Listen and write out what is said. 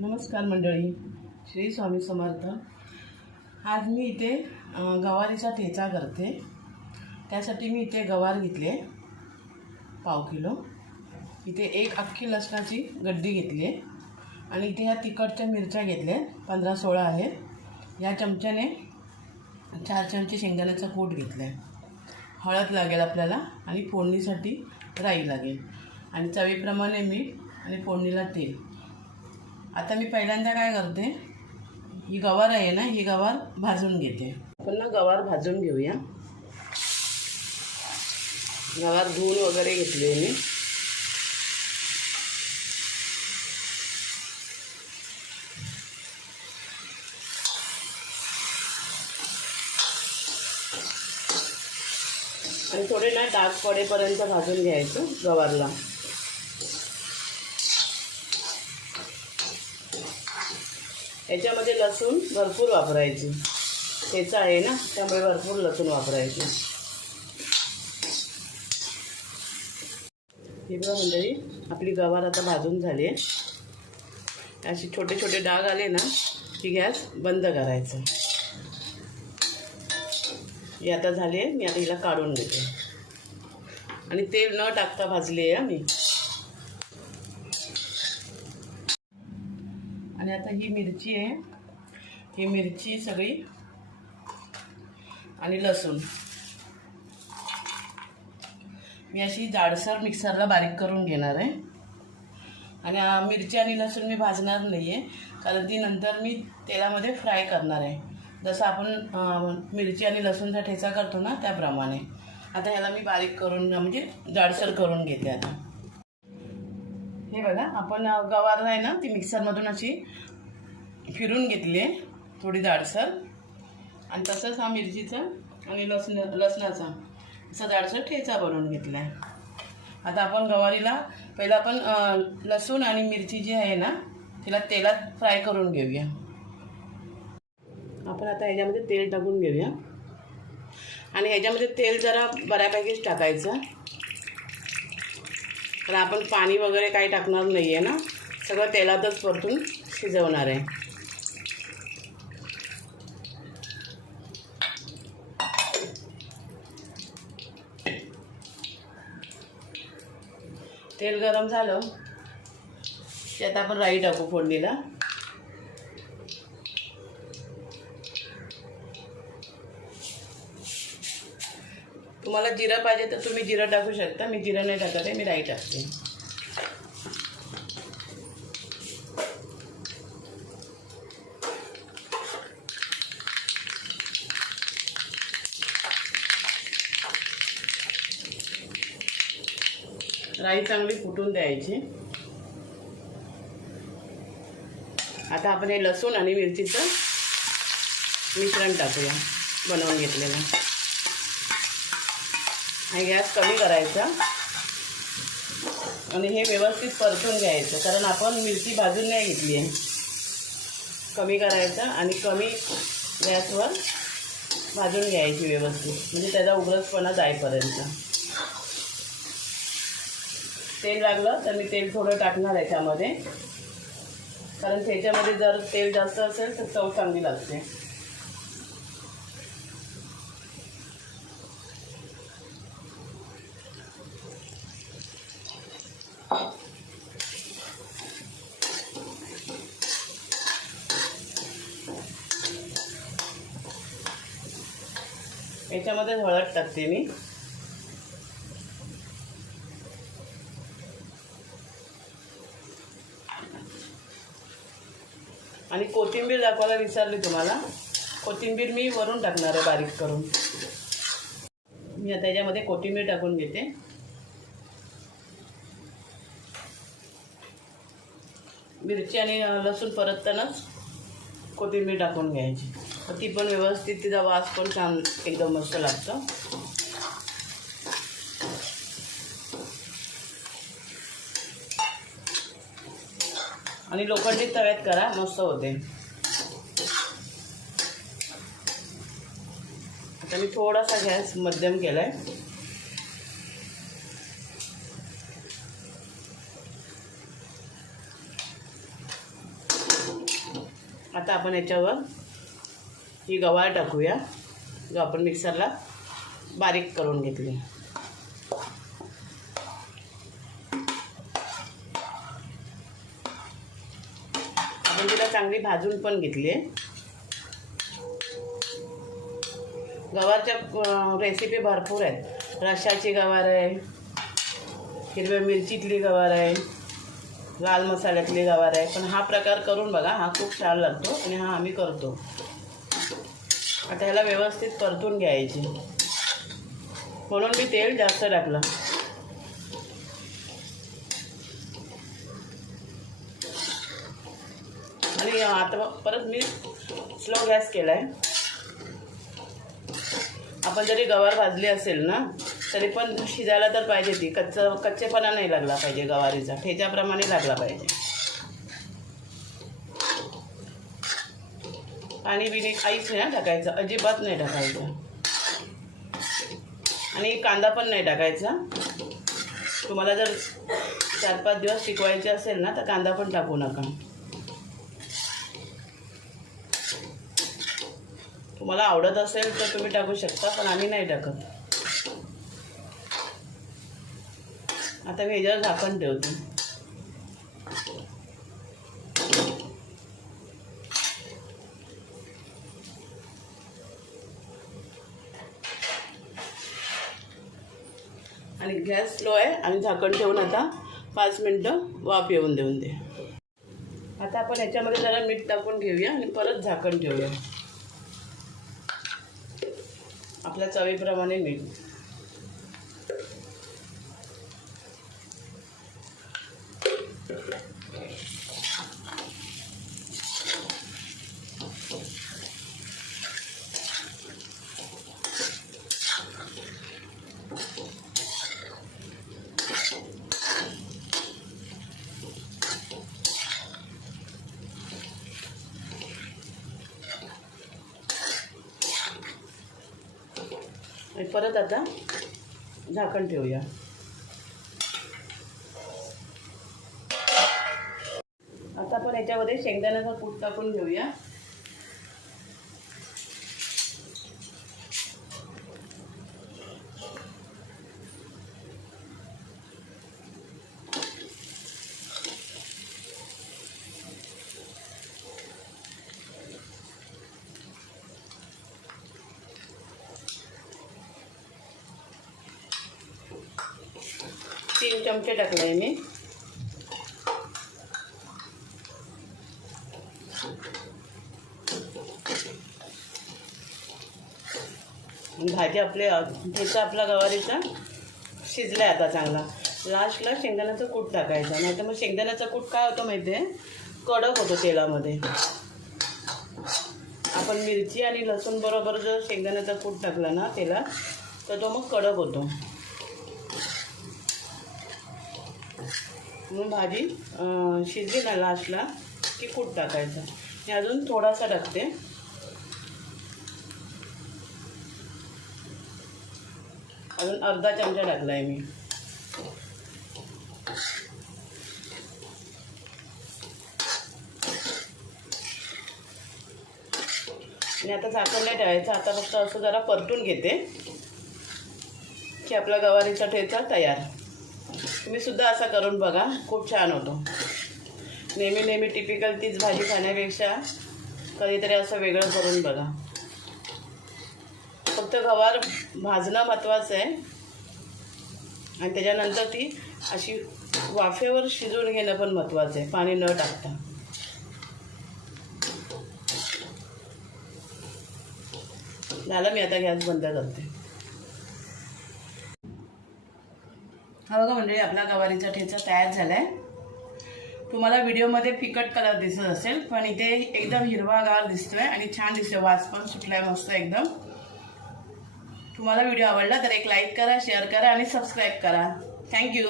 नमस्कार मंडळी. श्री स्वामी समर्थ. आज मी इथे गवारीचा ठेचा करते. त्यासाठी मी इथे गवार घेतले पाव किलो. इथे एक अख्खी लसणाची गड्डी घेतली आहे. आणि इथे ह्या तिखटच्या मिरच्या घेतल्या पंधरा सोळा आहेत. या चमच्याने चार चमचे शेंगदाण्याचा कूट घेतला आहे. हळद लागेल आपल्याला आणि फोडणीसाठी राई लागेल. आणि चवीप्रमाणे मीठ आणि फोडणीला तेल. आता मी पहिल्यांदा काय करते ही गवार आहे ना ही गवार भाजून घेते. आपण ना गवार भाजून घेऊया. गवार धुवून वगैरे घेतली मी. आणि थोडे ना डाग पडेपर्यंत भाजून घ्यायचं गवारला. याच्यामध्ये लसूण भरपूर वापरायची. त्याचं आहे ना त्यामुळे भरपूर लसूण वापरायचे. हे बघा मंडळी आपली गवार आता भाजून झाली आहे. असे छोटे छोटे डाग आले ना की गॅस बंद करायचं. ही आता झाली आहे मी आता हिला काढून घेते आणि तेल न टाकता भाजली आहे मी. आणि आता ही मिरची आहे. ही मिरची सगळी आणि लसूण. मी अशी जाडसर मिक्सरला बारीक करून घेणार आहे. आणि मिरची आणि लसूण मी भाजणार नाही आहे कारण ती नंतर मी तेलामध्ये फ्राय करणार आहे. जसं आपण मिरची आणि लसूणचा ठेचा करतो ना त्याप्रमाणे. आता ह्याला मी बारीक करून म्हणजे जाडसर करून घेते आता. हे बघा आपण गवार आहे ना ती मिक्सरमधून अशी फिरून घेतली आहे थोडी जाडसर. आणि तसंच हा मिरचीचा आणि लसण लसणाचा असा जाडसर ठेचा बनवून घेतला आहे आता आपण गवारीला पहिला आपण लसूण आणि मिरची जी आहे ना तिला तेलात फ्राय करून घेऊया. आपण आता ह्याच्यामध्ये तेल टाकून घेऊया. आणि ह्याच्यामध्ये तेल जरा बऱ्यापैकीच टाकायचं. तर आपण पाणी वगैरे काही टाकणार नाही आहे ना? सगळं तेलातच परतून शिजवणार आहे. तेल गरम झालं. त्यात आपण राई टाकू फोडणीला. तुम्हाला जिरं पाहिजे तर तुम्ही जिरं टाकू शकता. मी जिरं नाही टाकत आहे मी राई टाकते. राई चांगली फुटून द्यायची. आता आपण हे लसूण आणि मिरचीचं मिश्रण टाकूया बनवून घेतलेलं. आणि गॅस कमी करायचा. आणि हे व्यवस्थित परतून घ्यायचं कारण आपण मिरची भाजून नाही घेतली आहे. कमी करायचं आणि कमी गॅसवर भाजून घ्यायची व्यवस्थित. म्हणजे त्याचा उग्रसपणा जाईपर्यंत. तेल लागलं तर मी तेल थोडं टाकणार याच्यामध्ये कारण त्याच्यामध्ये जर तेल जास्त असेल तर चव चांगली लागते. याच्यामध्ये हळद टाकते मी. आणि कोथिंबीर दाखवायला विचारली तुम्हाला. कोथिंबीर मी वरून टाकणार आहे बारीक करून. मी आता याच्यामध्ये कोथिंबीर टाकून घेते. मिरची आणि लसूण परततानाच कोथिंबीर टाकून घ्यायची. ती पण व्यवस्थित तिचा वास पण छान एकदम मस्त लागतं. आणि लोखंडी तव्यात करा मस्त होते. आता मी थोडासा गॅस मध्यम केला आहे आता आपण याच्यावर ही गवार टाकूया. जो आपण मिक्सरला बारीक करून घेतली. आपण तिला चांगली भाजून पण घेतली आहे. गवारच्या रेसिपी भरपूर आहेत. रशाची गवार आहे हिरव्या मिरचीतली गवार आहे लाल मसाल्यातली गवार आहे. पण हा प्रकार करून बघा हा खूप छान लागतो आणि हा आम्ही करतो. आता ह्याला व्यवस्थित परतून घ्यायची. म्हणून मी तेल जास्त टाकलं. आणि आता परत मी स्लो गॅस केला आहे आपण जरी गवार भाजली असेल ना तरी पण शिजायला तर पाहिजे ती. कच्च कच्चेपणा नाही लागला पाहिजे गवारीचा. ठेच्याप्रमाणे लागला पाहिजे. पाणी बिणी काहीच नाही ना टाकायचं अजिबात नाही टाकायचं आणि कांदा पण नाही टाकायचा तुम्हाला जर चार पाच दिवस टिकवायचे असेल ना तर कांदा पण टाकू नका. तुम्हाला आवडत असेल तर तुम्ही टाकू शकता पण आम्ही नाही टाकत. आता मी ह्याच्यावर झाकण ठेवतो. आणि स्लो आहे आणि झाकण ठेवून आता पाच मिनटं वाफ येऊन देऊन दे. आता आपण ह्याच्यामध्ये जरा मीठ टाकून घेऊया आणि परत झाकण ठेवूया. आपल्या चवीप्रमाणे मीठ. आणि परत आता झाकण ठेवूया. आता आपण याच्यामध्ये शेंगदाण्याचा कूट टाकून घेऊया. तीन चमचे टाकले आहे मी. भाजी आपले ठेचा आपला गवारीचा शिजला आहे आता चांगला. लास्टला शेंगदाण्याचं कूट टाकायचं. नाही तर मग शेंगदाण्याचं कूट काय होतं माहिती आहे? कडक होतो तेलामध्ये. आपण मिरची आणि लसूण बरोबर जर शेंगदाण्याचा कूट टाकला ना तेला तर तो मग कडक होतो. मग भाजी शिजली ना लास्टला की कूट टाकायचं. मी अजून थोडासा टाकते. अजून अर्धा चमचा टाकला आहे मी आणि आता झाकण नाही ठेवायचं. आता फक्त असं जरा परतून घेते की आपला गवारीचा ठेचा तयार. तुम्ही सुद्धा असा करून बघा खूप छान होतो. नेहमी नेहमी टिपिकल तीच भाजी खाण्यापेक्षा कधीतरी असं वेगळं करून बघा. फक्त गवार भाजणं महत्त्वाचं आहे. आणि त्याच्यानंतर ती अशी वाफेवर शिजवून घेणं पण महत्त्वाचं आहे पाणी न टाकता. झालं मी आता गॅस बंद करते. हा बघा म्हणजे आपला गवारीचा ठेचा तयार झाला आहे तुम्हाला व्हिडिओमध्ये फिकट कलर दिसत असेल पण इथे एकदम हिरवागार दिसतोय आणि छान दिसतोय. वास पण सुटलाय मस्त एकदम. तुम्हाला व्हिडिओ आवडला तर एक लाईक करा शेअर करा आणि सबस्क्राईब करा. थँक्यू.